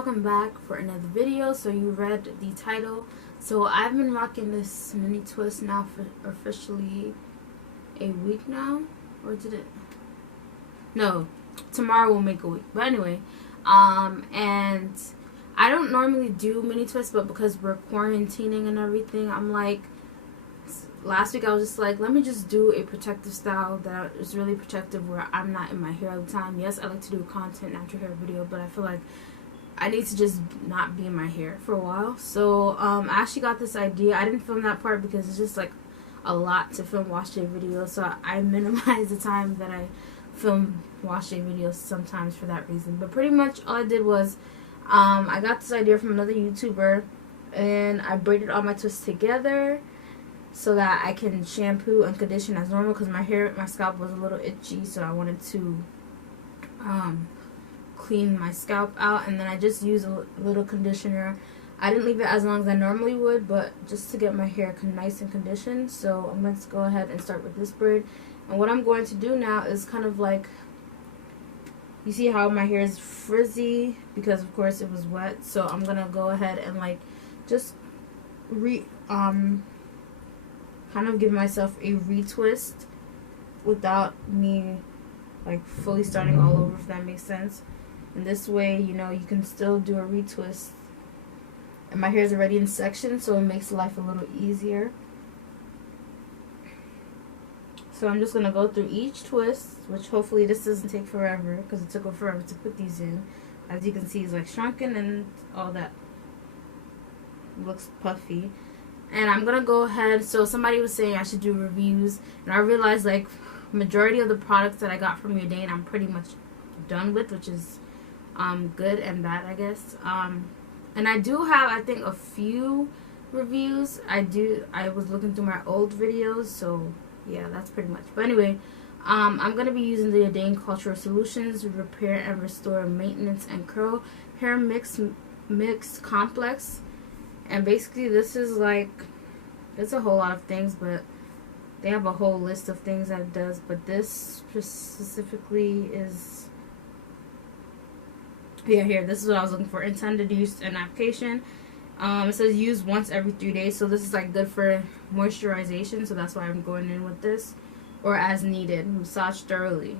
welcome back for another video. So you read the title. So I've been rocking this mini twist now for officially a week now, or did it? No, tomorrow will make a week. But anyway, and I don't normally do mini twists, but because we're quarantining and everything, I'm like, last week I was just like, let me just do a protective style that is really protective where I'm not in my hair all the time. Yes, I like to do a content natural hair video, but I feel like I need to just not be in my hair for a while. So I actually got this idea. I didn't film that part because it's just like a lot to film wash day videos, so I minimize the time that I film wash day videos sometimes for that reason. But pretty much all I did was I got this idea from another YouTuber, and I braided all my twists together so that I can shampoo and condition as normal, because my scalp was a little itchy, so I wanted to clean my scalp out. And then I just used a little conditioner. I didn't leave it as long as I normally would, but just to get my hair nice and conditioned. So I'm going to go ahead and start with this braid. And what I'm going to do now is kind of like, you see how my hair is frizzy because of course it was wet. So I'm going to go ahead and like just kind of give myself a retwist without me like fully starting all over, if that makes sense. And this way, you know, you can still do a retwist. And my hair is already in sections, so it makes life a little easier. So I'm just going to go through each twist, which hopefully this doesn't take forever, because it took forever to put these in. As you can see, it's like shrunken and all that. It looks puffy. And I'm going to go ahead, so somebody was saying I should do reviews, and I realized like majority of the products that I got from Yadain I'm pretty much done with, which is good and bad, I guess. And I do have, I think, a few reviews. I was looking through my old videos, so yeah, that's pretty much. But anyway, I'm going to be using the Yadain Cultural Solutions Repair and Restore Maintenance and Curl Hair Mix Complex. And basically this is like, it's a whole lot of things, but they have a whole list of things that it does. But this specifically is, yeah, here, this is what I was looking for. Intended use and application. It says use once every 3 days, so this is like good for moisturization, so that's why I'm going in with this. Or as needed. Massage thoroughly.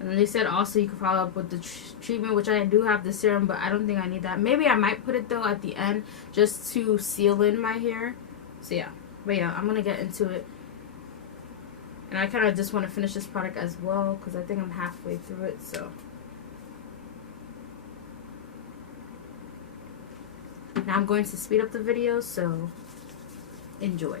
And then they said also you can follow up with the treatment, which I do have the serum, but I don't think I need that. Maybe I might put it though at the end just to seal in my hair. So yeah. But yeah, I'm going to get into it. And I kind of just want to finish this product as well, because I think I'm halfway through it, so. Now I'm going to speed up the video, so enjoy.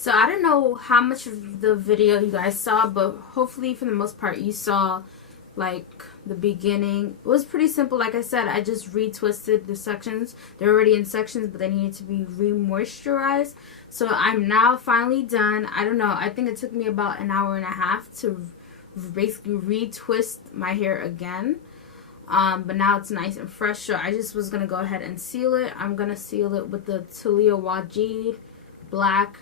So I don't know how much of the video you guys saw, but hopefully for the most part you saw like the beginning. It was pretty simple. Like I said, I just retwisted the sections. They're already in sections, but they needed to be re-moisturized. So I'm now finally done. I don't know, I think it took me about an hour and a half to basically retwist my hair again. But now it's nice and fresh, so I just was gonna go ahead and seal it. I'm gonna seal it with the Talia Wajid Black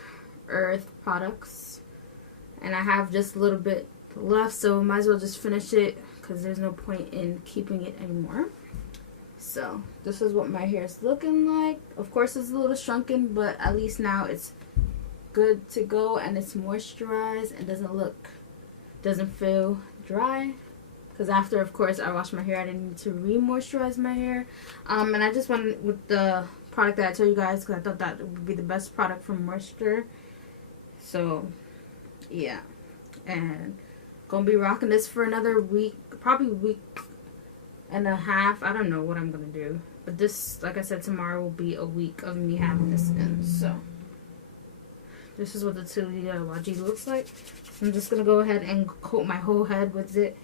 Earth products, and I have just a little bit left, so might as well just finish it because there's no point in keeping it anymore. So this is what my hair is looking like. Of course it's a little shrunken, but at least now it's good to go and it's moisturized and doesn't feel dry. Because after, of course, I washed my hair, I didn't need to re-moisturize my hair. And I just went with the product that I told you guys because I thought that would be the best product for moisture. So, yeah. And gonna be rocking this for another week, probably a week and a half. I don't know what I'm gonna do. But this, like I said, tomorrow will be a week of me having this in. So, this is what the Talia Wajid looks like. So I'm just gonna go ahead and coat my whole head with it.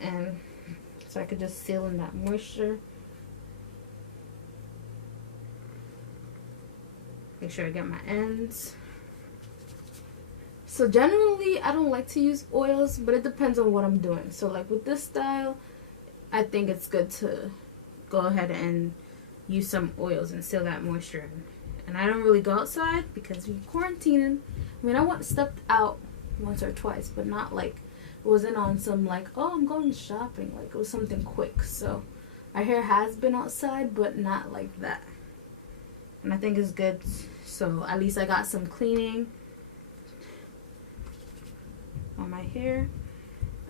And so I could just seal in that moisture. Make sure I get my ends. So generally I don't like to use oils, but it depends on what I'm doing. So like with this style, I think it's good to go ahead and use some oils and seal that moisture in. And I don't really go outside because we're quarantining. I mean, I went stepped out once or twice, but not like, it wasn't on some like, oh, I'm going shopping. Like, it was something quick. So my hair has been outside, but not like that. And I think it's good. So at least I got some cleaning on my hair.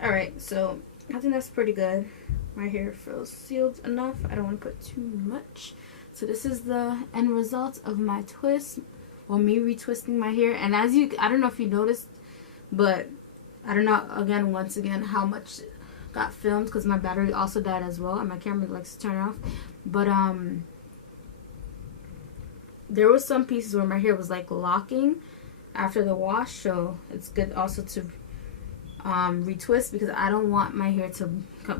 Alright, so I think that's pretty good. My hair feels sealed enough. I don't want to put too much. So this is the end result of my twist, or me retwisting my hair. And as you, I don't know if you noticed, but I don't know, again, once again, how much got filmed because my battery also died as well and my camera likes to turn off. But there was some pieces where my hair was like locking after the wash, so it's good also to retwist because I don't want my hair to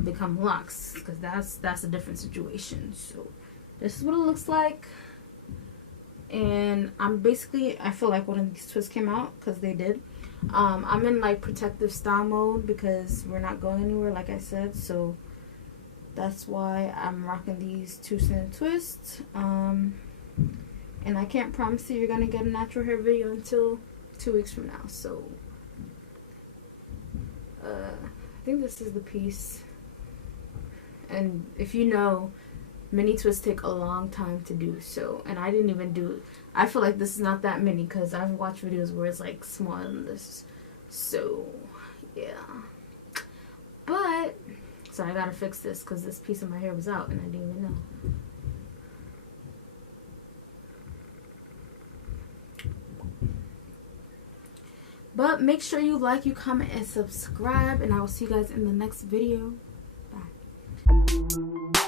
become locks because that's a different situation. So this is what it looks like. And I'm basically, I feel like one of these twists came out because they did. I'm in like protective style mode because we're not going anywhere, like I said, so that's why I'm rocking these 2-cent twists. And I can't promise you you're gonna get a natural hair video until 2 weeks from now. So I think this is the piece. And if you know, mini twists take a long time to do, so, and I didn't even do, I feel like this is not that many because I've watched videos where it's like smaller than this. So yeah, but so I gotta fix this because this piece of my hair was out and I didn't even know. But make sure you like, you comment, and subscribe, and I will see you guys in the next video. Bye.